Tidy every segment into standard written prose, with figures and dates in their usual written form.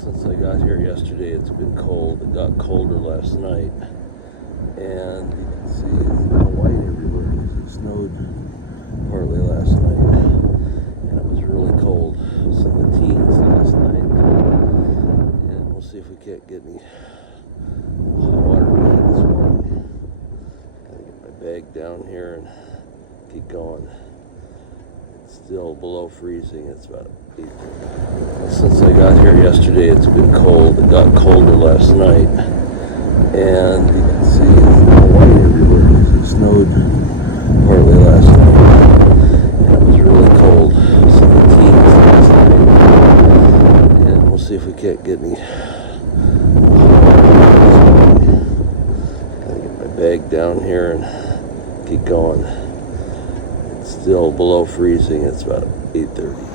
Since I got here yesterday, it's been cold. It got colder last night, and you can see it's now white everywhere because it snowed partly last night, and it was really cold. It was in the teens last night, and we'll see if we can't get any hot water bag this morning. Gotta get my bag down here and keep going. It's still below freezing. It's about 8. Since I got here yesterday, it's been cold. It got colder last night, and you can see it's now white everywhere because it snowed partly last night, and it was really cold. It was in the teens last night, and we'll see if we can't get any hot water this morning. Gotta get my bag down here and keep going. It's still below freezing. It's about 8:30.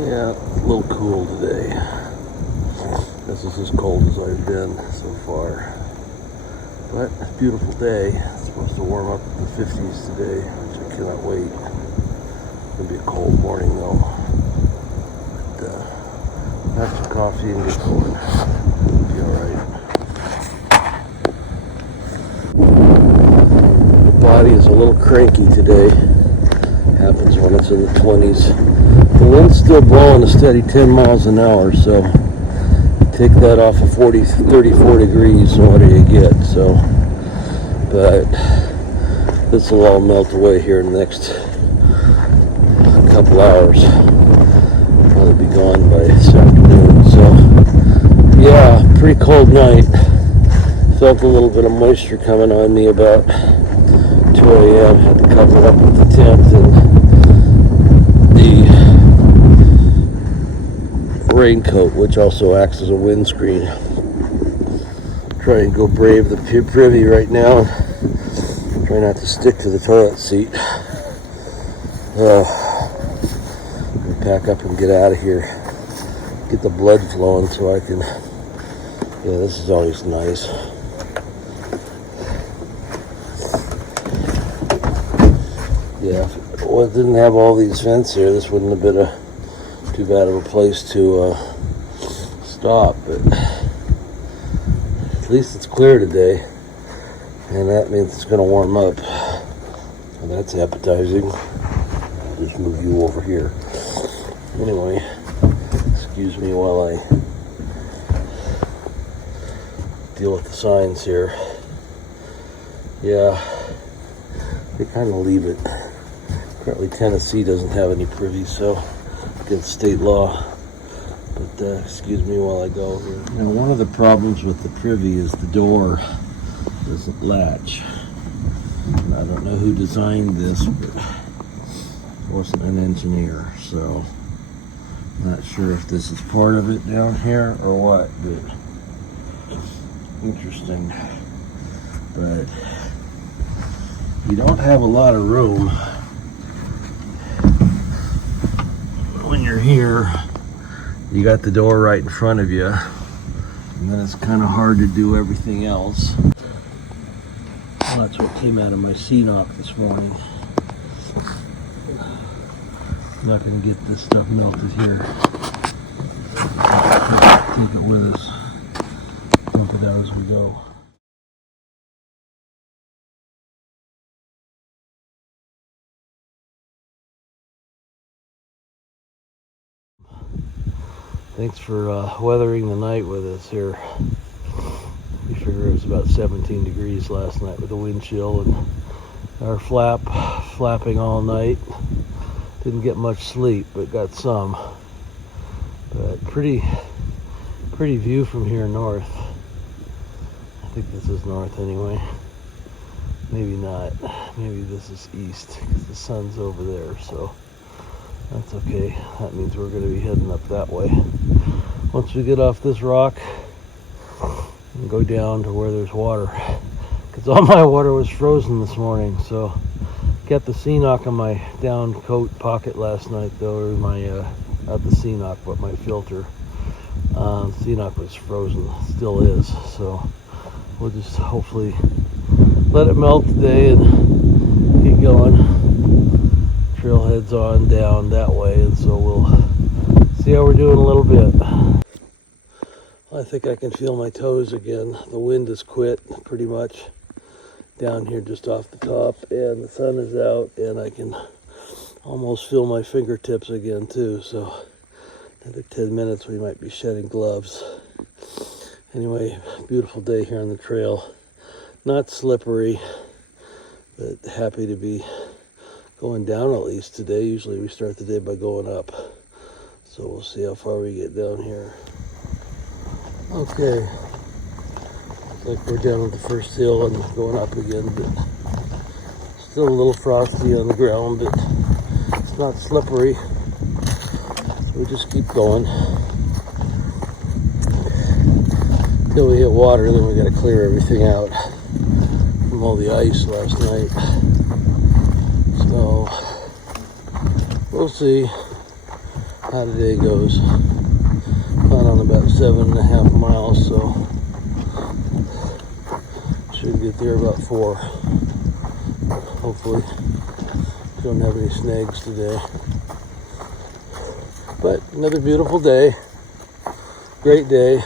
Yeah, it's a little cool today. This is as cold as I've been so far. But it's a beautiful day. It's supposed to warm up to the 50s today, which I cannot wait. It's going to be a cold morning though. But have some coffee and get going. It'll be alright. The body is a little cranky today. Happens when it's in the 20s. The wind's still blowing a steady 10 miles an hour, so take that off of 34 degrees, and what do you get? So, but this will all melt away here in the next couple hours. Probably be gone by this afternoon. So, yeah, pretty cold night. Felt a little bit of moisture coming on me about 2 a.m. Had to cover it up with the tent and the raincoat, which also acts as a windscreen. Try and go brave the privy right now. Try not to stick to the toilet seat. Gonna pack up and get out of here. Get the blood flowing so I can. Yeah, this is always nice. Yeah, if it didn't have all these vents here, this wouldn't have been too bad of a place to stop, but at least it's clear today, and that means it's going to warm up, and that's appetizing. I'll just move you over here. Anyway, excuse me while I deal with the signs here. Yeah, they kind of leave it. Currently Tennessee doesn't have any privy, so against state law, but excuse me while I go here. Now, one of the problems with the privy is the door doesn't latch. And I don't know who designed this, but I wasn't an engineer, so I'm not sure if this is part of it down here or what, but interesting. But you don't have a lot of room when you're here. You got the door right in front of you, and then it's kind of hard to do everything else. Well, that's what came out of my C-knock this morning. I'm not going to get this stuff melted here. Take it with us. Dump it out as we go. Thanks for weathering the night with us here. We figure it was about 17 degrees last night with the wind chill and our flapping all night. Didn't get much sleep, but got some. But pretty view from here north. I think this is north anyway. Maybe not. Maybe this is east because the sun's over there, so that's okay. That means we're going to be heading up that way. Once we get off this rock and go down to where there's water, because all my water was frozen this morning. So got the C-knock on my down coat pocket last night though, or my not the C-knock but my filter. C-knock was frozen, still is. So we'll just hopefully let it melt today and keep going. Trailhead's on down that way, and so we'll see how we're doing a little bit. I think I can feel my toes again. The wind has quit pretty much down here just off the top, and the sun is out, and I can almost feel my fingertips again too. So another 10 minutes we might be shedding gloves. Anyway, beautiful day here on the trail. Not slippery, but happy to be going down at least today. Usually we start the day by going up. So we'll see how far we get down here. Okay, looks like we're down at the first hill and going up again, but still a little frosty on the ground, but it's not slippery. So we just keep going until we hit water. Then we got to clear everything out from all the ice last night. So we'll see how today goes. Plan on about 7.5 miles, so should get there about 4. Hopefully don't have any snags today. But another beautiful day. Great day.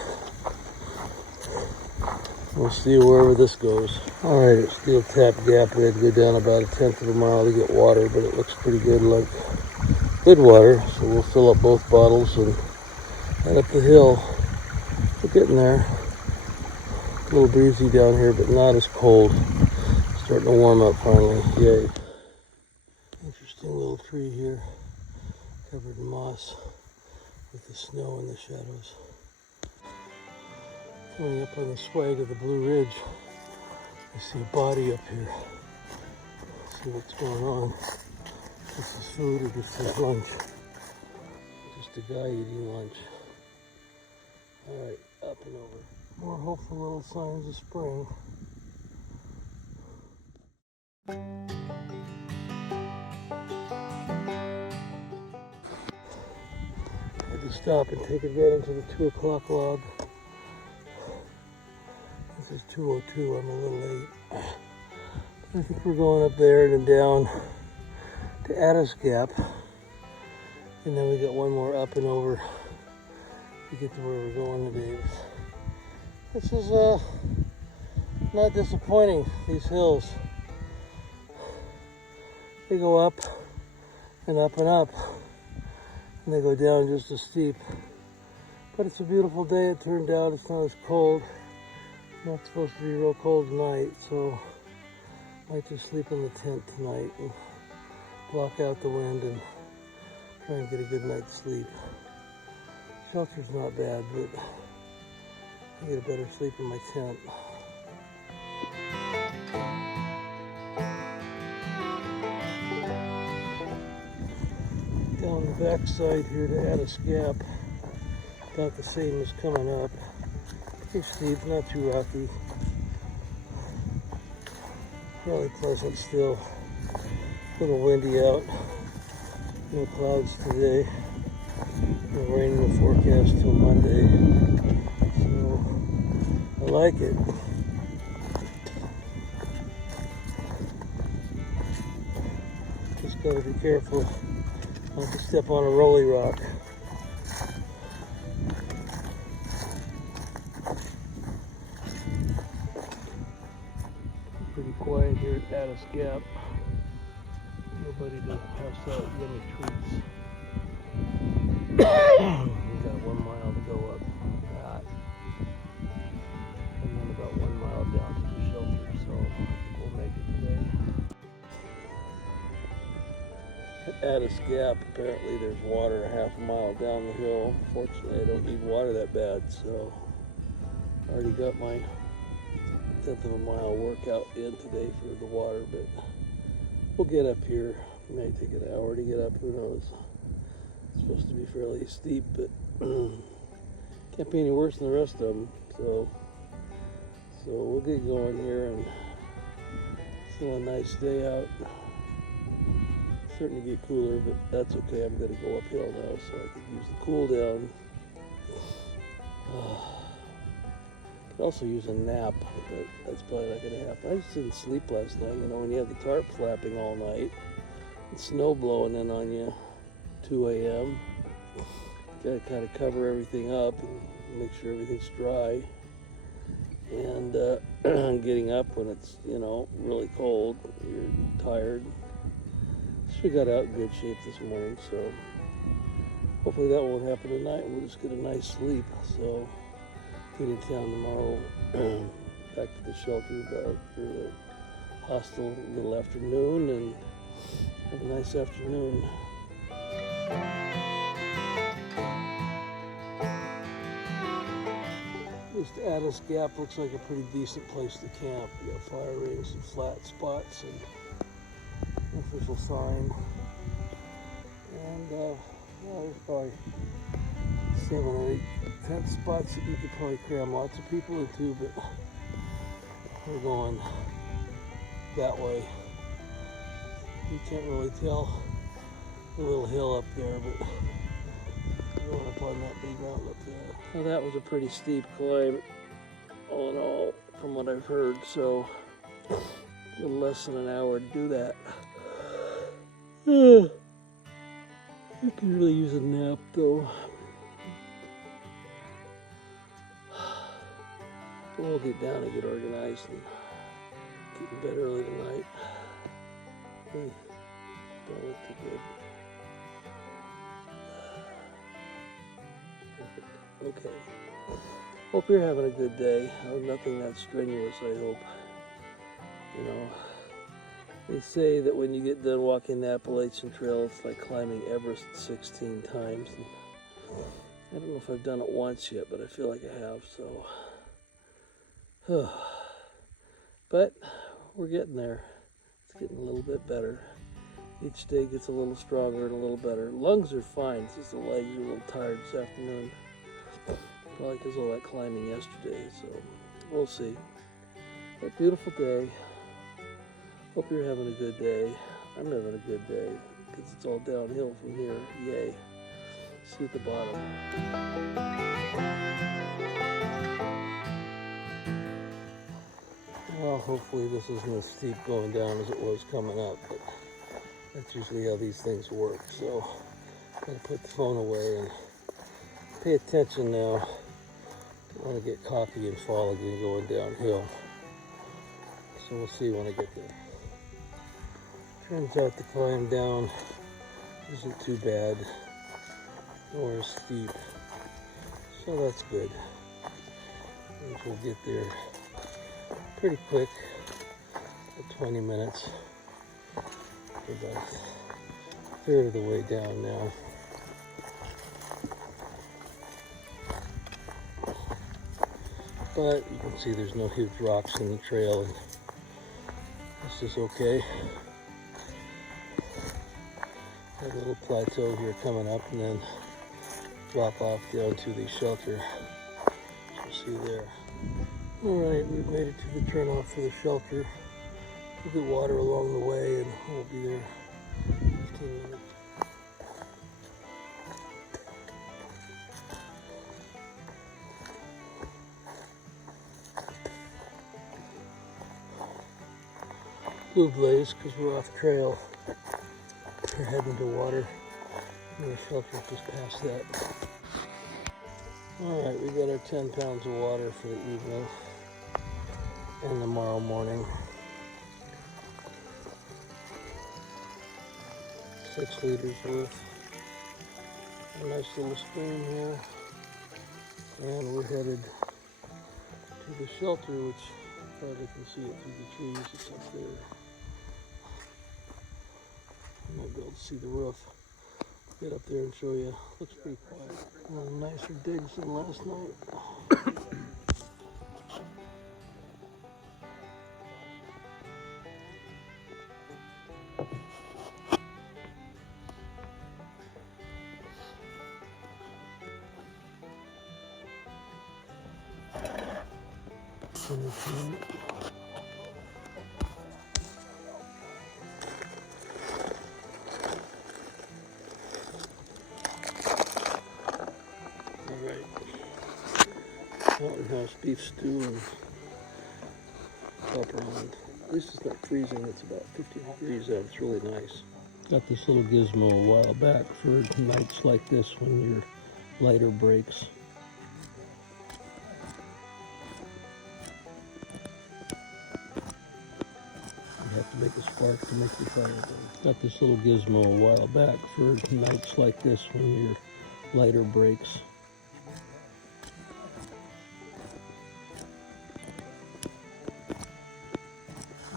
We'll see wherever this goes. Alright, at Steel Tap Gap, we had to go down about 1/10 of a mile to get water, but it looks pretty good, like good water. So we'll fill up both bottles and head up the hill. We're getting there. A little breezy down here, but not as cold. Starting to warm up finally. Yay. Interesting little tree here, covered in moss with the snow and the shadows. Coming up on the swag of the Blue Ridge, I see a body up here. Let's see what's going on. This is food or just his lunch? Just a guy eating lunch. Alright, up and over. More hopeful little signs of spring. Had to stop and take advantage of the 2 o'clock log. This is 2:02, I'm a little late. I think we're going up there and then down to Addis Gap. And then we got one more up and over to get to where we're going today. This is not disappointing, these hills. They go up and up and up, and they go down just as steep. But it's a beautiful day, it turned out. It's not as cold. Not supposed to be real cold tonight, so I might just sleep in the tent tonight and block out the wind and try and get a good night's sleep. Shelter's not bad, but I get a better sleep in my tent. Down the backside here to Addis Gap, about the same as coming up. Pretty steep, not too rocky. Really pleasant still. A little windy out. No clouds today. No rain in the forecast till Monday. So I like it. Just gotta be careful not to step on a rolly rock. Pretty quiet here at Addis Gap. Nobody to pass out yummy treats. We got 1 mile to go up that. And then about 1 mile down to the shelter, so I think we'll make it today. At Addis Gap, apparently there's water 1/2 mile down the hill. Fortunately, I don't need water that bad, so I already got my 1/10 of a mile workout in today for the water, but we'll get up here. It may take an hour to get up, who knows. It's supposed to be fairly steep, but can't be any worse than the rest of them. So we'll get going here, and it's still a nice day out. Starting to get cooler, but that's okay. I'm going to go uphill now, so I can use the cool down. Could also use a nap, but that's probably not going to happen. I just didn't sleep last night. You know, when you have the tarp flapping all night, and snow blowing in on you, 2 a.m. Got to kind of cover everything up and make sure everything's dry. And getting up when it's, you know, really cold, you're tired. So we got out in good shape this morning, so hopefully that won't happen tonight. We'll just get a nice sleep. So get in town tomorrow, back to the shelter, back to the hostel a little afternoon, and have a nice afternoon. This Addis Gap looks like a pretty decent place to camp. You got fire rings and flat spots and an official sign. And yeah, there's probably 7 or 8 tent spots that you could probably cram lots of people into, but we're going that way. You can't really tell the little hill up there, but we're going up on that big mountain up there. Well, that was a pretty steep climb, all in all, from what I've heard, so a little less than an hour to do that. I could really use a nap, though. But we'll get down and get organized and get in bed early tonight. Don't look too good. Okay. Hope you're having a good day. Nothing that strenuous, I hope. You know, they say that when you get done walking the Appalachian Trail, it's like climbing Everest 16 times. And I don't know if I've done it once yet, but I feel like I have, so. But we're getting there. It's getting a little bit better. Each day gets a little stronger and a little better. Lungs are fine, it's just the legs are a little tired this afternoon. Probably because of all that climbing yesterday, so we'll see. But beautiful day. Hope you're having a good day. I'm having a good day because it's all downhill from here. Yay. See you at the bottom. Well, hopefully this isn't as steep going down as it was coming up, but that's usually how these things work. So I'm going to put the phone away and pay attention now. Don't want to get cocky and fall again going downhill. So we'll see when I get there. Turns out the climb down isn't too bad, nor as steep. So that's good. And we'll get there pretty quick, about 20 minutes. We're about a third of the way down now. But you can see there's no huge rocks in the trail, and it's just okay. Got a little plateau here coming up, and then drop off down to the shelter. So see there. Alright, we've made it to the turnoff for the shelter. We'll get water along the way, and we'll be there in 15 minutes. Blue blaze because we're off trail. We're heading to water, and the shelter's just past that. Alright, we got our 10 pounds of water for the evening and tomorrow morning. 6 liters worth. A nice little stream here. And we're headed to the shelter, which you probably can see it through the trees. It's up there. You might be able to see the roof. Get up there and show you. Looks pretty quiet. A little nicer digs than last night. Alright. Mountain House beef stew and pepperoni. At least it's not freezing, it's about 50 degrees out. It's really nice. Got this little gizmo a while back for nights like this when your lighter breaks. have to make a spark to make the fire burn. Got this little gizmo a while back for nights like this when your lighter breaks.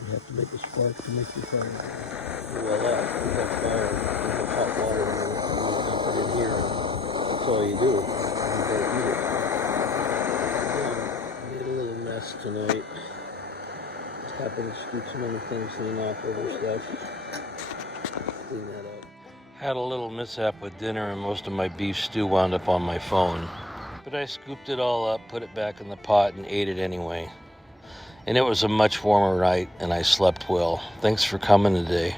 You have to make a spark to make the fire burn. Voila, you have fire, you have hot water, and you dump it in here. That's all you do. You gotta eat it. Made a little mess tonight. Just happened to scoop some other things and knock over stuff. Clean that up. Had a little mishap with dinner and most of my beef stew wound up on my phone. But I scooped it all up, put it back in the pot, and ate it anyway. And it was a much warmer night, and I slept well. Thanks for coming today.